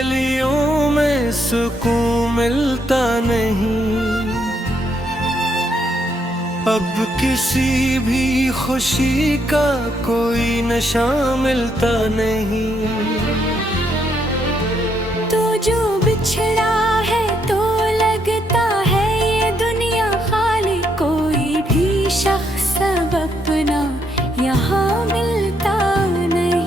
गलियों में सुकून मिलता नहीं, अब किसी भी खुशी का कोई नशा मिलता नहीं। तो जो बिछड़ा है तो लगता है ये दुनिया खाली, कोई भी शख्स अब अपना यहाँ मिलता नहीं।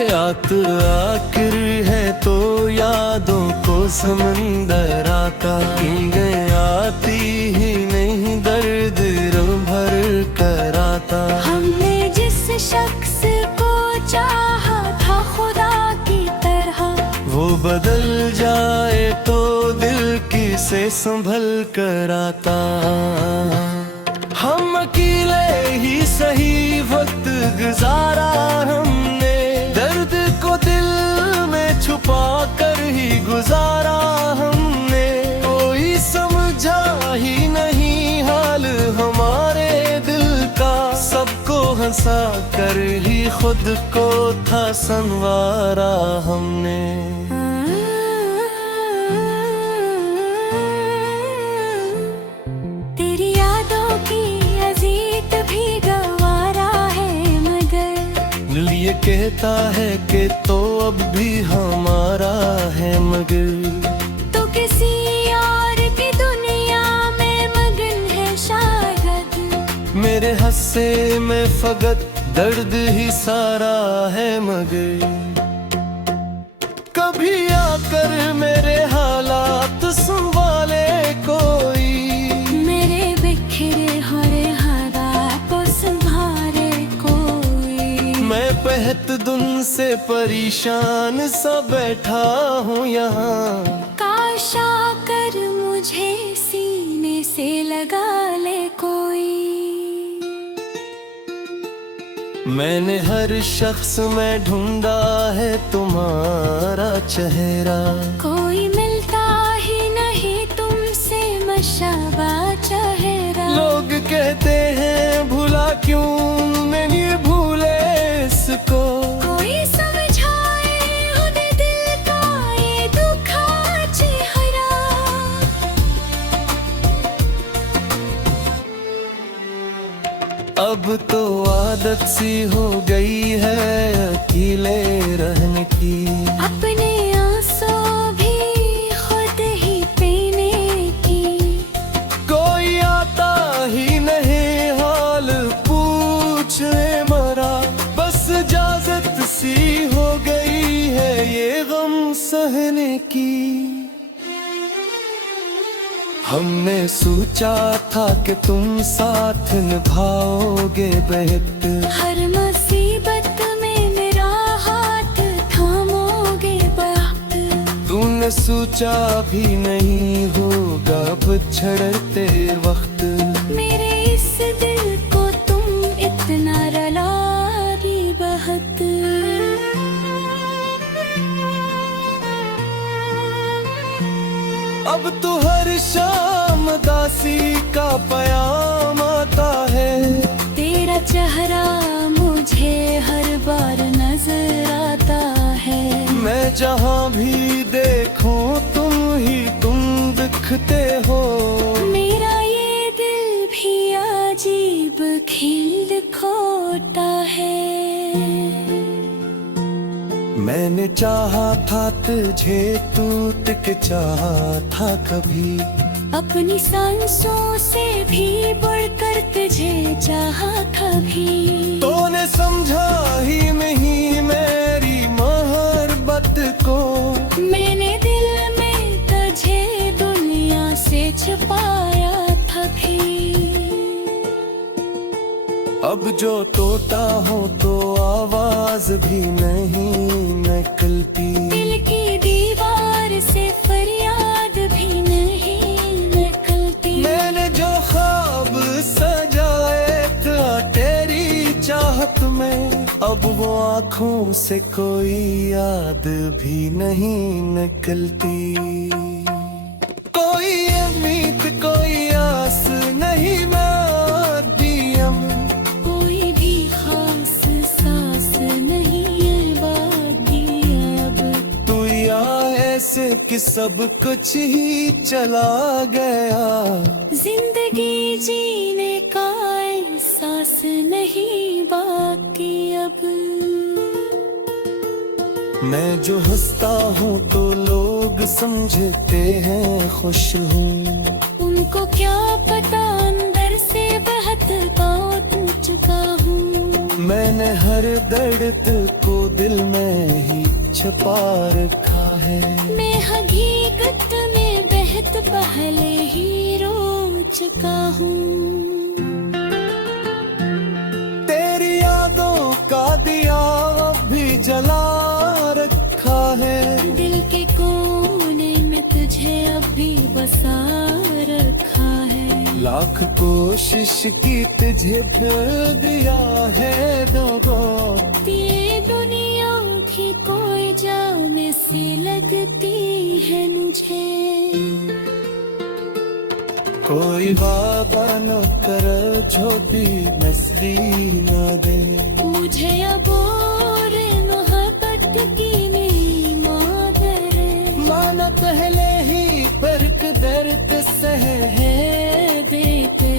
रात आखिर है तो यादों को समंदर आता, नींदें आती ही नहीं, दर्द रो भर कर आता। हमने जिस शख्स को चाहा था खुदा की तरह, वो बदल जाए तो दिल किसे संभल कर आता। हम अकेले ही सही वक्त गुजारा हमने, दर्द को दिल में छुपा कर ही गुजारा हमने। कोई समझा ही नहीं हाल हमारे दिल का, सबको हंसा कर ही खुद को था संवारा हमने। तेरी यादों की अजीत भी गवारा है, मगर दिल ये कहता है कि तो अब भी हमारा है, मगर तो किसी और की दुनिया में मगन है शायद। मेरे हस्से में फकत दर्द ही सारा है, मगर कभी आकर मेरे हालात संभाले कोई, मेरे बिखरे हुए हालात को संभाले कोई। मैं पहत धुन से परेशान सा बैठा हूँ यहाँ, काश आकर मुझे सीने से लगा ले कोई। मैंने हर शख्स में ढूंढा है तुम्हारा चेहरा, कोई मिलता ही नहीं तुमसे मशाबा चेहरा। लोग कहते हैं भूला क्यों, मैंने भूले इसको। कोई समझाए उन्हें दिल का ये दुखा चेहरा। अब तो आदत सी हो गई है अकेले रहने की, अपने आंसू भी खुद ही पीने की। कोई आता ही नहीं हाल पूछने मरा, बस इजाजत सी हो गई है ये गम सहने की। हमने सोचा था कि तुम साथ निभाओगे बेहतर, हर मुसीबत में मेरा हाथ थामोगे वक्त। तूने सोचा भी नहीं होगा बिछड़ते वक्त, मेरे इस दिल को तुम इतना रुलाओगी बहुत। अब तो हर शाम दासी का पयाम आता है, तेरा चेहरा मुझे हर बार नजर आता है। मैं जहाँ भी देखूं तुम दिखते हो। मेरा ये दिल भी अजीब खिल खोटा है। मैंने चाहा था तुझे, तू टिक चाहा था कभी, अपनी सांसों से भी बढ़कर तुझे चाहा कभी। तूने समझा ही नहीं मेरी मोहब्बत को, मैंने दिल में तुझे दुनिया से छुपाया था भी। अब जो तोता हो तो आवाज भी नहीं निकलती, दिल की दीवार से फरियाद भी नहीं निकलती। मैंने जो ख्वाब सजाए था तेरी चाहत में, अब वो आँखों से कोई याद भी नहीं निकलती। कोई उम्मीद कोई आस नहीं मादियम, कोई भी खास सांस नहीं है बाकी। से कि सब कुछ ही चला गया। जिंदगी जीने का एहसास नहीं बाकी अब। मैं जो हंसता हूँ तो लोग समझते हैं खुश हूँ। उनको क्या पता अंदर से बहुत बहुत चुका हूँ। मैंने हर दर्द को दिल में ही छुपा रखा है। मैं हकीकत में बहुत पहले ही रो चुका हूँ। तेरी यादों का दिया भी जला रखा है। दिल के कोने में तुझे अभी बसा रखा है। लाख कोशिश की तुझे फिर दिया है दबा। ये दुनिया की कोई जान से लगती है मुझे। कोई वादा न कर जो भी नस्ली न दे। मुझे अब और मोहब्बत की नहीं मादर। माना पहले ही फर्क दर्द सह है देते।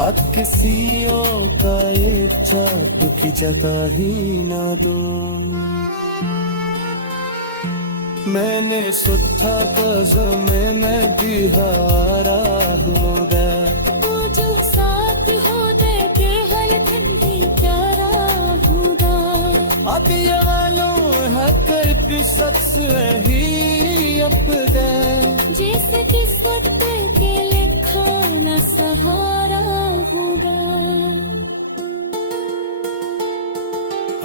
अब किसी और का ये चाहत की जता ही ना दो। मैंने सोचा पज में मैं भी हारा हो गया। वो जो साथ होते के हर ठंडी प्यारा होगा। अब यालो हक सबस ही अपदा। जिस किस्मत के लिखा न सहारा होगा।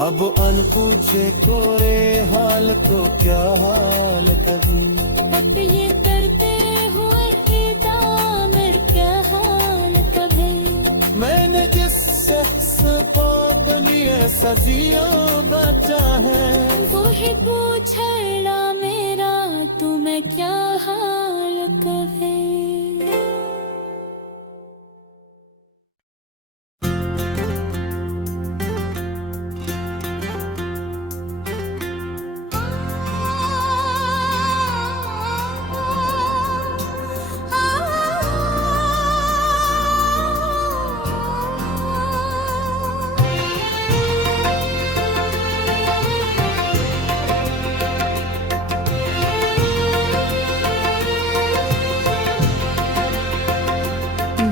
अब अनपूछे कोरे हाल तो क्या हाल कभी। अब ये करते हुए कि दामर क्या हाल कभी। मैंने जिस शख्स को अपनी सजिया बचा है। वो ही पूछला मेरा तुम्हें क्या हाल कभी।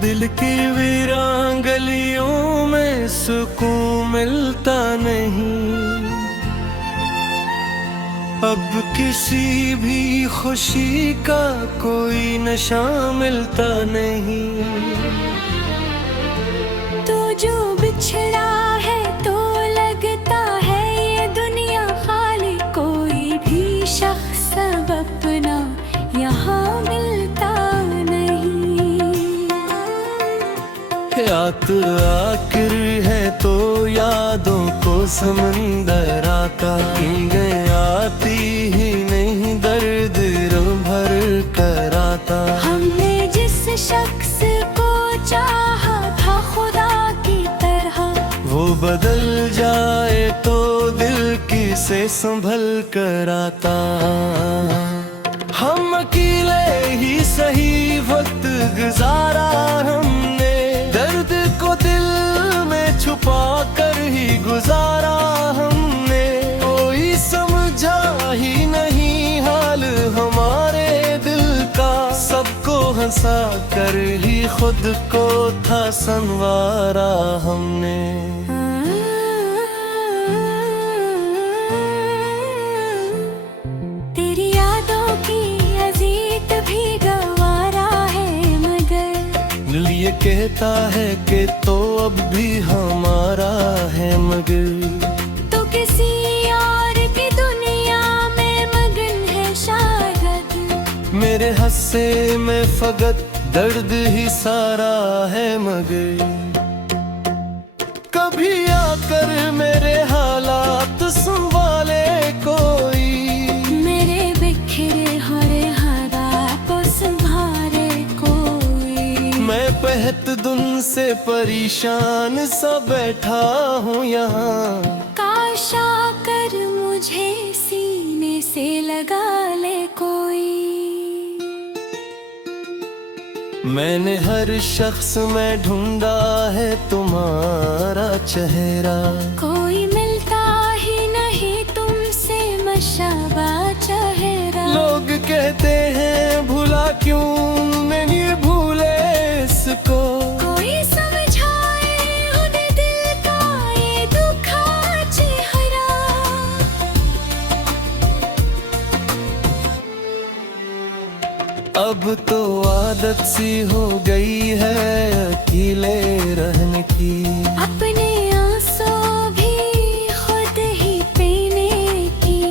दिल की वीरान गलियों में सुकून मिलता नहीं। अब किसी भी खुशी का कोई नशा मिलता नहीं। तो जो बिछड़ा है तो लगता है ये दुनिया खाली। कोई भी शख्स अब अपना यहाँ मिलता रात आखिर है तो यादों को समंदर आता। नींदें आती ही नहीं दर्द रो भर कर आता। हमने जिस शख्स को चाहा था खुदा की तरह। वो बदल जाए तो दिल किसे संभल कर आता। हम अकेले ही सही वक्त गुजारा हमने। दर्द को दिल में छुपा कर ही गुजारा हमने। कोई समझा ही नहीं हाल हमारे दिल का। सबको हंसा कर ही खुद को था संवारा हमने। तेरी यादों की अजीत भी गवारा है मगर। दिल ये कहता है कि तो अब भी हमारा है मगर। तो किसी और की दुनिया में मगन है शायद। मेरे हस्से में फकत दर्द ही सारा है मगर। कभी आकर मेरे हालात संभाले कोई। मेरे बिखरे हरे हालात को संभाले कोई। मैं पहत धुन से परेशान सा बैठा हूँ यहाँ। काश आकर मुझे सीने से लगा ले कोई। मैंने हर शख्स में ढूंढा है तुम्हारा चेहरा, कोई मिलता ही नहीं तुमसे मशाबा चेहरा। लोग कहते हैं भूला क्यों, नहीं भूले इसको। कोई समझाए उन्हें दिल का ये दुखा चेहरा। अब तो आदत सी हो गई है अकेले रहने की, अपने आंसू भी खुद ही पीने की।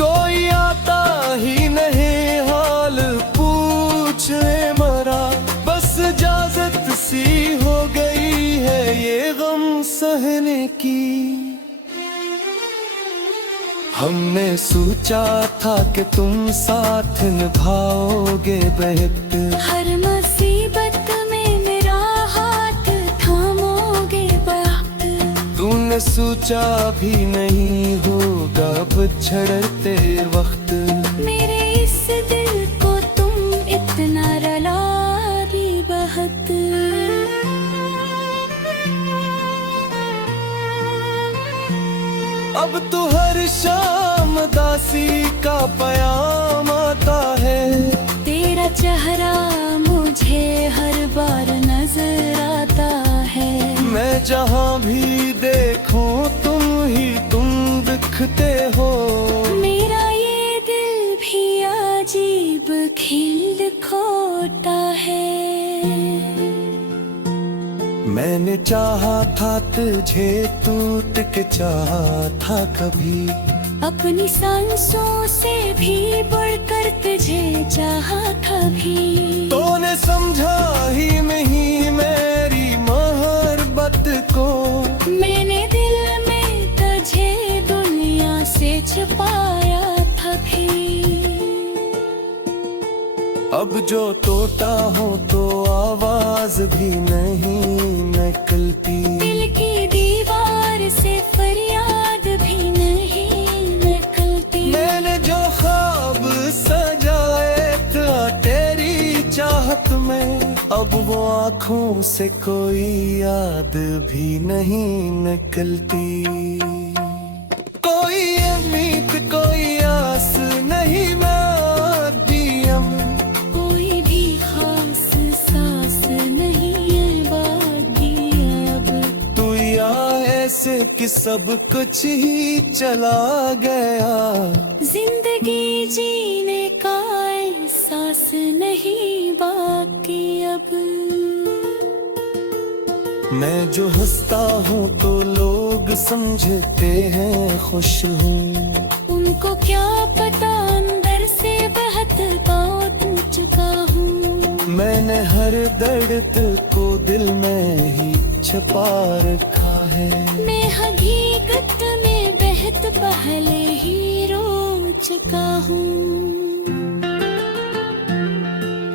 कोई आता ही नहीं हाल पूछने मरा, बस इजाजत सी हो गई है ये गम सहने की। हमने सोचा था कि तुम साथ निभाओगे बेहद, हर मुसीबत में मेरा हाथ थामोगे वक्त। तूने सोचा भी नहीं होगा बिछड़ते वक्त। मेरे इस दिल को तुम इतना रुला दी बहुत। अब तो हर शाम दासी का पयाम आता है, तेरा चेहरा मुझे हर बार नजर आता है। मैं जहाँ भी देखूं तुम दिखते हो। मेरा ये दिल भी अजीब खिल खोता है। मैंने चाहा था तुझे, टूट के चाहा था कभी, अपनी सांसों से भी बढ़कर तुझे चाहा कभी। तूने समझा ही नहीं मेरी मोहब्बत को, मैंने दिल में तुझे दुनिया से छुपाया था भी। अब जो तोता हो तो आवाज भी नहीं निकलती, दिल की दीवार से फरियाद भी नहीं निकलती। मैंने जो ख्वाब सजाए था तेरी चाहत में, अब वो आँखों से कोई याद भी नहीं निकलती। कोई उम्मीद कोई आस नहीं मादियम, कोई भी खास सांस नहीं है बाकी अब। तू या ऐसे कि सब कुछ ही चला गया, जिंदगी जीने का एहसास नहीं बाकी अब। मैं जो हंसता हूँ तो लोग समझते हैं खुश हूँ, उनको क्या पता अंदर से बहुत बहुत चुका हूँ। मैंने हर दर्द को दिल में ही छुपा रखा है। मैं हकीकत में बहुत पहले ही रो चुका हूँ।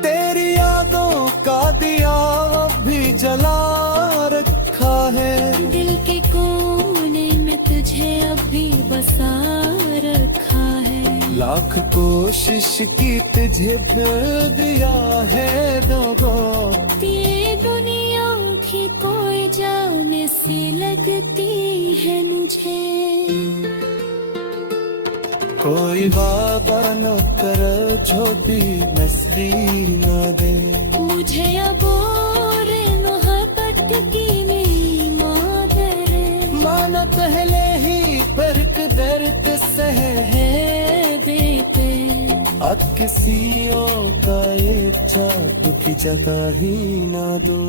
तेरी यादों का दिया अब भी जला रखा है, दिल के कोने में तुझे अभी बसा रखा है। लाख कोशिश की तुझे फिर दिया है दोगो, ये दुनिया की कोई जाने से लगती है मुझे। कोई वादा न कर छोटी नस्ली न दे, मुझे अब और मोहब्बत की नहीं मादर। माना पहले ही फर्क दर्द सह है देते, अब किसी और का ये चाहत की जता ही ना दो।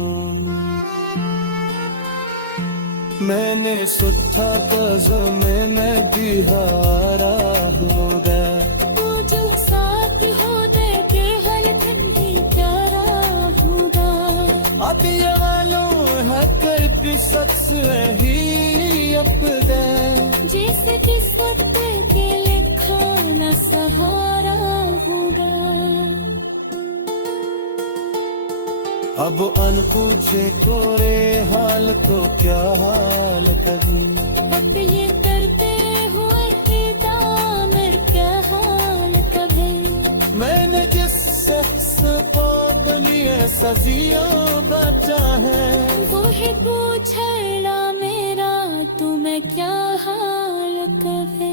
मैंने सुथा कज़ में मैं बिहारा हो गया, वो जो साथ हो दे के हर ठंडी प्यारा होगा। अब ये वालों हकत सबसे ही अपदा, जिस किस्मत के लिखा न सहारा होगा। अब अनपूछे कोरे हाल तो क्या हाल करूं, अब ये करते हुए फिदा में क्या हाल कभी। मैंने जिस शख्स को अपनी जियो बचा है। वो ही पूछड़ा मेरा तुम्हें क्या हाल कहे।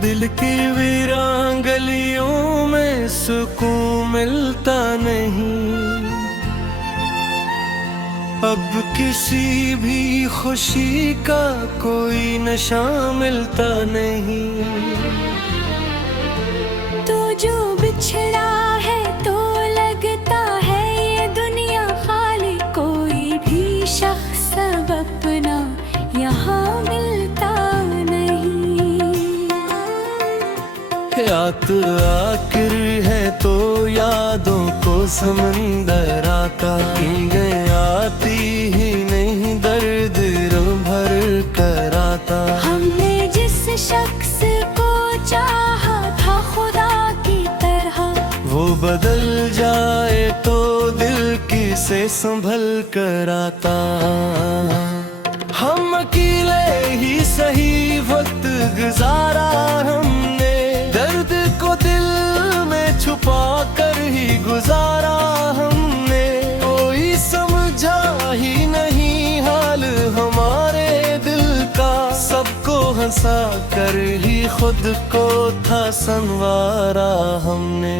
दिल की वीरान गलियों में सुकून मिलता नहीं, अब किसी भी खुशी का कोई नशा मिलता नहीं। तो जो बिछड़ा है तो लगता है ये दुनिया खाली, कोई भी शख्स अब अपना यहाँ मिलता याद आखिर है तो यादों को समंदर आता, गए आती ही नहीं दर्द रो भर कर आता। हमने जिस शख्स को चाहा था खुदा की तरह, वो बदल जाए तो दिल किसे संभल कर आता। हम अकेले ही सही वक्त गुजारा हमने, दर्द को दिल में छुपा कर ही गुजारा हमने। कोई समझा ही नहीं हाल हमारे दिल का, सबको हंसा कर ही खुद को था संवारा हमने।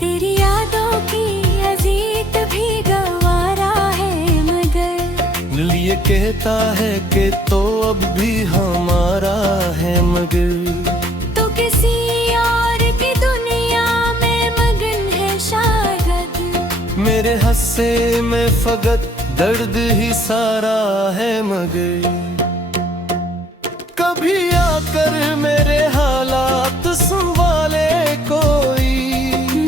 तेरी यादों की अजीत भी गवारा है, मगर ये कहता है कि तो अब भी हमारा है, मगर तो किसी और की दुनिया में मगन है शायद। मेरे हस्से में फकत दर्द ही सारा है, मगर कभी आकर मेरे हालात संभाले कोई,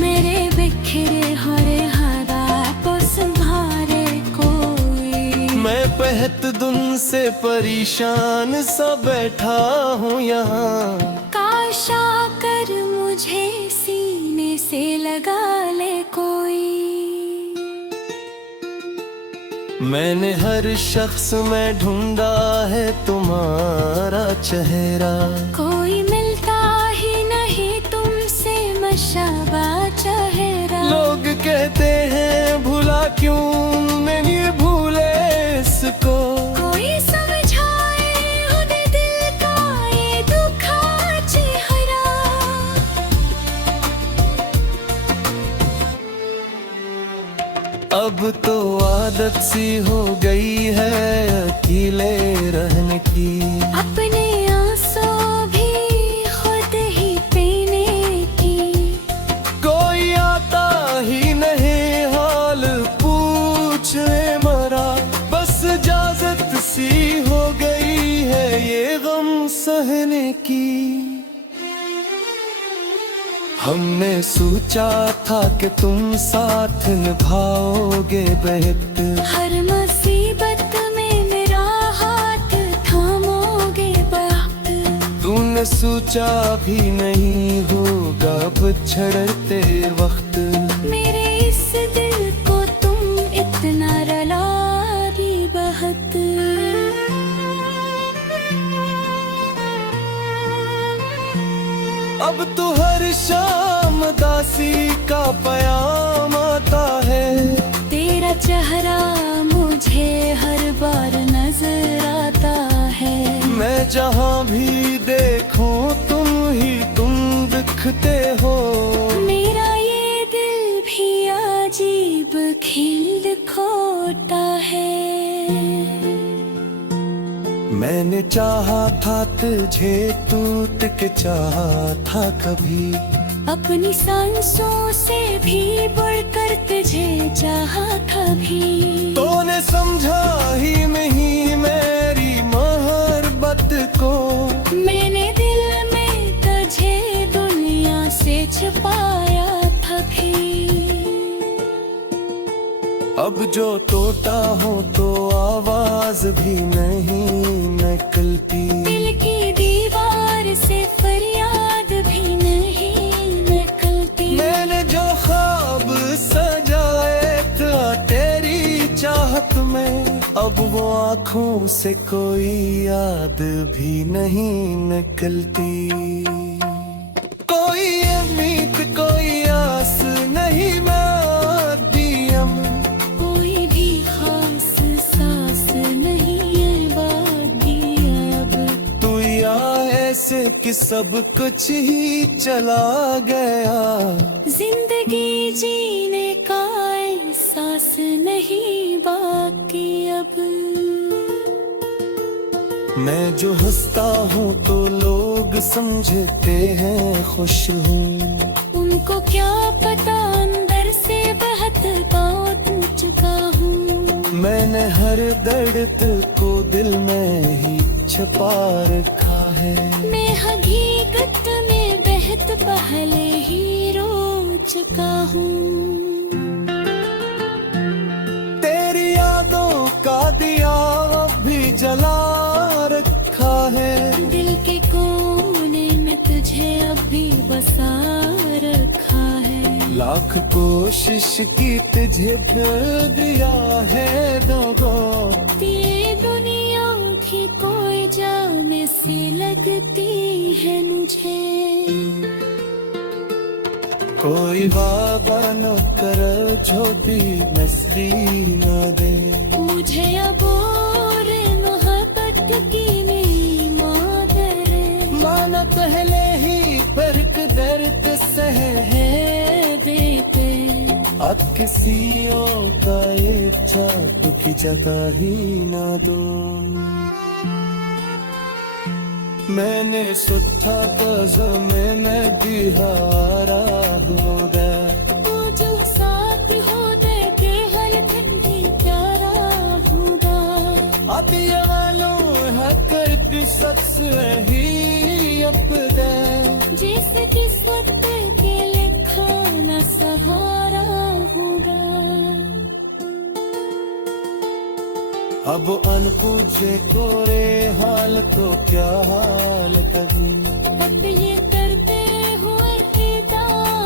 मेरे बिखरे हरे हालात को संभाले कोई। मैं पहत धुन से परेशान सा बैठा हूँ यहाँ, काश आकर मुझे सीने से लगा ले कोई। मैंने हर शख्स में ढूंढा है तुम्हारा चेहरा, कोई मिलता ही नहीं तुमसे मशाबा चेहरा। लोग कहते हैं भूला क्यों, मैंने भूले इसको। कोई समझाए उन्हें दिल का ये दुखा चेहरा। अब तो आदत सी हो गई है अकेले रहने की, अपने आंसू भी खुद ही पीने की। कोई आता ही नहीं हाल पूछने मरा, बस इजाजत सी हो गई है ये गम सहने की। हमने सोचा था कि तुम साथ निभाओगे बेहतर, हर मुसीबत में मेरा हाथ थामोगे वक्त। तूने सोचा भी नहीं होगा बिछड़ते वक्त, मेरे इस दिल को तुम इतना रलारी बहत। अब तो हर शाम दासी का पयाम आता है, तेरा चेहरा मुझे हर बार नजर आता है। मैं जहाँ भी देखूं तुम दिखते हो। मेरा ये दिल भी अजीब खिल खोता है। मैंने चाहा था तुझे टूट के चाहा था कभी, अपनी सांसों से भी बढ़कर तुझे चाहा था भी। तूने समझा ही नहीं मेरी मोहब्बत को, मैंने दिल में जो टूटा हो तो आवाज भी नहीं निकलती, दिल की दीवार से फरियाद भी नहीं निकलती। मैंने जो ख्वाब सजाए था तेरी चाहत में, अब वो आँखों से कोई याद भी नहीं निकलती। कोई उम्मीद कोई आस नहीं मादी अमन, कोई भी खास सांस नहीं है बाकी अब। तू या ऐसे कि सब कुछ ही चला गया, जिंदगी जीने का एहसास नहीं बाकी अब। मैं जो हंसता हूँ तो लोग समझते हैं खुश हूँ, उनको क्या पता अंदर से बहुत बहुत चुका हूँ। मैंने हर दर्द को दिल में ही छुपा रखा है, मैं हकीकत में बेहद पहले ही रो चुका हूँ। तेरी यादों का दिया अब भी जला रखा है, दिल के कोने में तुझे अब भी बसा रखा है। लाख कोशिश की तुझे फिर दिया है दोगो, ये दुनिया की कोई जाम से लगती है मुझे। कोई वादा न कर जो भी नस्ली न दे, मुझे अब और मोहब्बत की नहीं मादर। माना पहले ही फर्क दर्द सह है देते, अब किसी और का ये चाहत की जगह ही न दो। मैंने सुथा में मैं बिहारा होगा, वो जो साथ हो दे के हर ठंडी प्यारा होगा। अब ये वालों हक सबसे ही अपदा, जिस किस्मत के लिखा न सहारा होगा। अब अनपूछे कोरे हाल तो क्या हाल कभी, अब ये करते हुए फिदा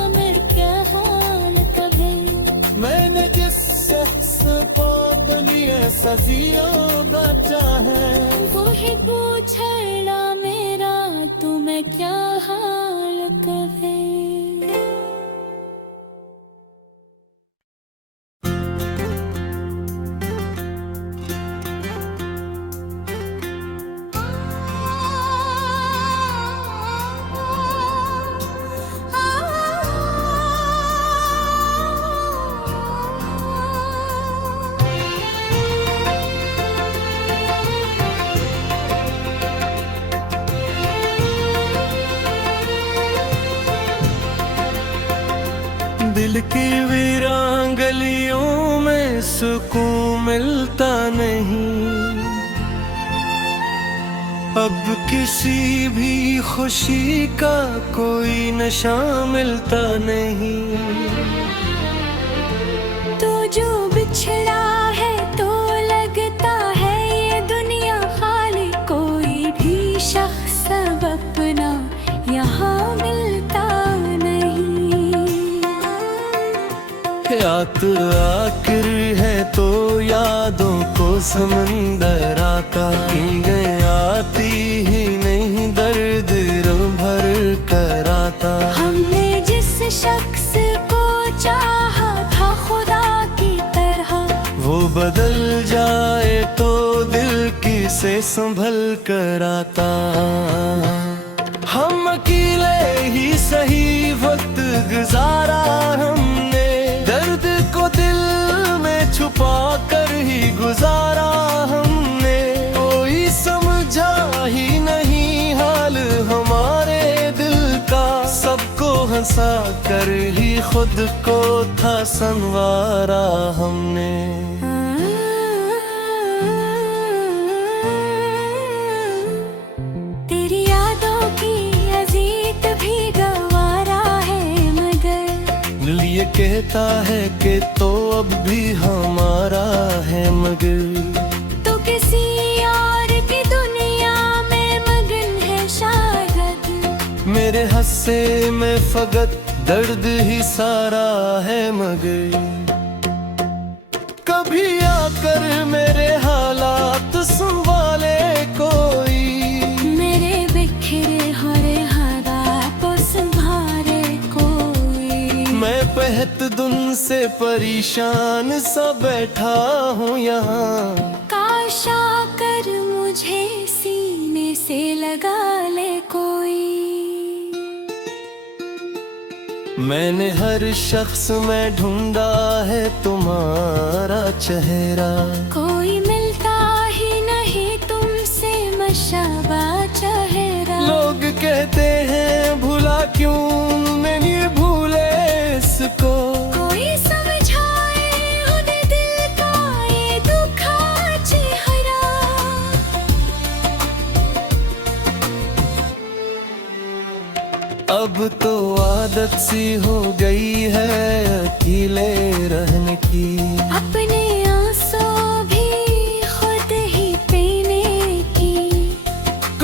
मेरे क्या हाल कभी। मैंने जिस शख्स को दुनिया सजियों चाहे, वो ही पूछना मेरा तुम्हें क्या हाल कभी। दिल की वीरान गलियों में सुकून मिलता नहीं, अब किसी भी खुशी का कोई नशा मिलता नहीं। तो जो बिछड़ा है तो लगता है ये दुनिया खाली, कोई भी शख्स अब अपना यहाँ मिलता नहीं। याद आखिर है तो यादों को समंदर आता, नींदें आती ही नहीं दर्द रो भर कर आता। हमने जिस शख्स को चाहा था खुदा की तरह, वो बदल जाए तो दिल किसे संभल कर आता। हम अकेले ही सही वक्त गुजारा हमने, दर्द को दिल में छुपा कर ही गुजारा हमने। कोई समझा ही नहीं हाल हमारे दिल का, सबको हंसा कर ही खुद को था संवारा हमने। तेरी यादों की अजीत भी गवारा है मगर, दिल ये कह कहता है कि तो अब भी हमारा है, मगर तो किसी और की दुनिया में मगन है शायद। मेरे हंसे में फकत दर्द ही सारा है, मगर कभी आकर मेरे हालात संभाले कोई, मेरे बिखरे हुए हालात को संभाले कोई। मैं पहत धुन से परेशान सा बैठा हूँ यहाँ, काश आकर मुझे सीने से लगा ले कोई। मैंने हर शख्स में ढूंढा है तुम्हारा चेहरा, कोई मिलता ही नहीं तुमसे मशाबा चेहरा। लोग कहते हैं भूला क्यों मैंने भूले इसको, कोई समझाए उन्हें दिल का ये दुखा चेहरा। अब तो आदत सी हो गई है अकेले रहने की, अपने आंसू भी खुद ही पीने की।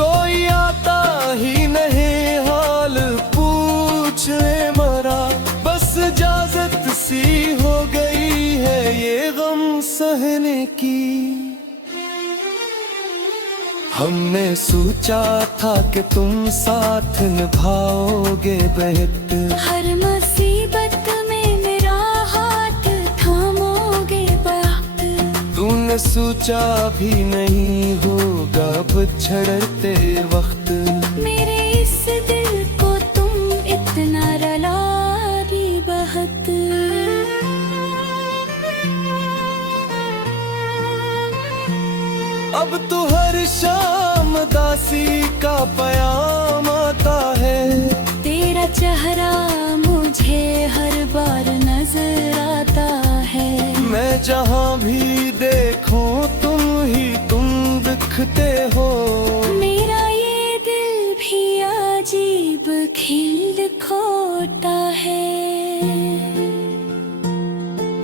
कोई आता ही नहीं हाल पूछने मरा, बस इजाजत सी हो गई है ये गम सहने की। हमने सोचा था कि तुम साथ निभाओगे बेहतर, हर मुसीबत में मेरा हाथ थामोगे बेहतर। तूने सोचा भी नहीं होगा बिछड़ते वक्त, मेरे इस दिल को तुम इतना रुलाओगी बहुत। अब तो हर शाम दासी का पयाम आता है, तेरा चेहरा मुझे हर बार नजर आता है। मैं जहाँ भी देखूं तुम दिखते हो। मेरा ये दिल भी अजीब खिल खोता है।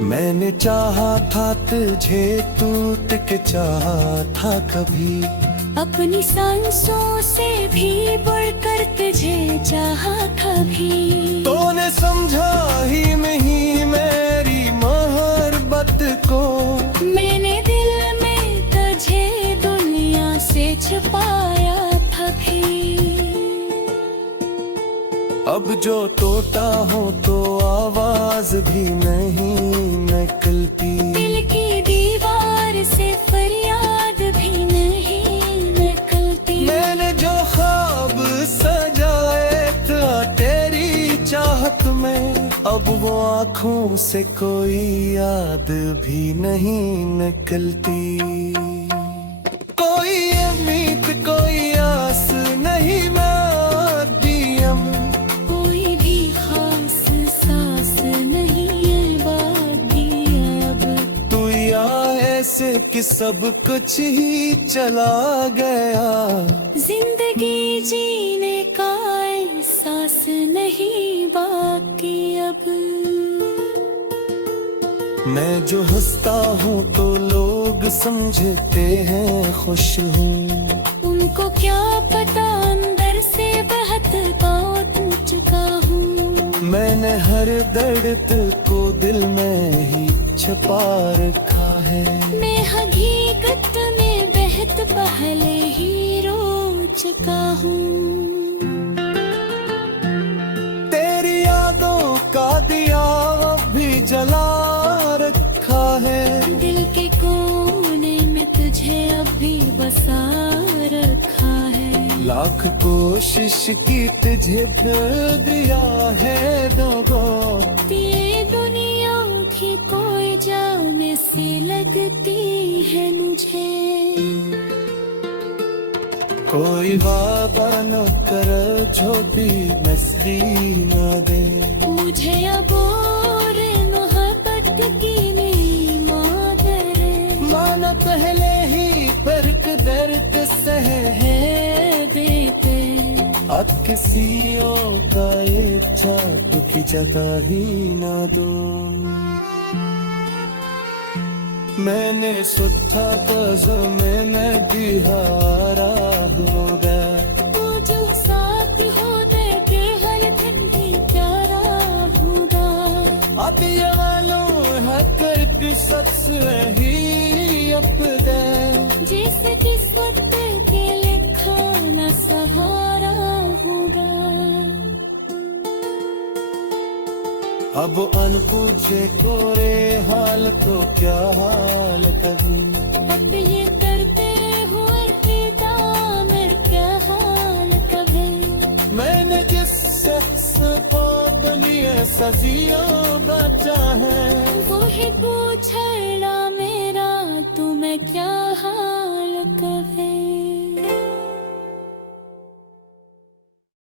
मैंने चाहा था तुझे तू टिक चाहा था कभी, अपनी सांसों से भी बढ़कर तुझे चाहा कभी। तूने समझा ही नहीं मेरी मोहब्बत को, मैंने दिल में तुझे दुनिया से छुपाया था भी। अब जो टूटा हो तो आवाज भी नहीं निकलती, दिल की दीवार से फरियाद भी नहीं निकलती। मैंने जो ख्वाब सजाए था तेरी चाहत में, अब वो आँखों से कोई याद भी नहीं निकलती। कोई उम्मीद कोई आस नहीं कोई भी खास सांस नहीं है बाकी अब। तू या ऐसे कि सब कुछ ही चला गया, जिंदगी जीने का एहसास नहीं बाकी अब। मैं जो हंसता हूँ तो लोग समझते हैं खुश हूँ, उनको क्या पता अंदर से बहुत बहुत चुका हूँ। मैंने हर दर्द को दिल में ही छुपा रखा है, मैं हकीकत में बहुत पहले ही रो चुका हूँ। तेरी यादों का दिया अब भी जला रखा है, दिल के कोने में तुझे अभी बसा रखा है। लाख कोशिश की तुझे फिर दिया है दोगो, ये दुनिया की कोई जाने से लगती है मुझे। कोई वादा न कर छोटी नसरी न दे, मुझे अब और मोहब्बत की नहीं मादर। माना पहले ही फर्क दर्द सह है देते, अब किसी और का ये चाट की जता ही ना दूं। मैंने सुथा कज़ में मैं दिहारा होगा, वो जो साथ होते के हर दिन भी प्यारा होगा। अब यालो हक सच ही अपदा, जिस किस्मत के लिखा न सहारा होगा। अब अनपूछे कोरे हाल तो क्या हाल कभी, अब ये करते हुए फिदा मेरे क्या हाल कभी। मैंने जिस शख्स को बनिए सजियो बचा है, वो ही पूछेला मेरा तुम्हें क्या हाल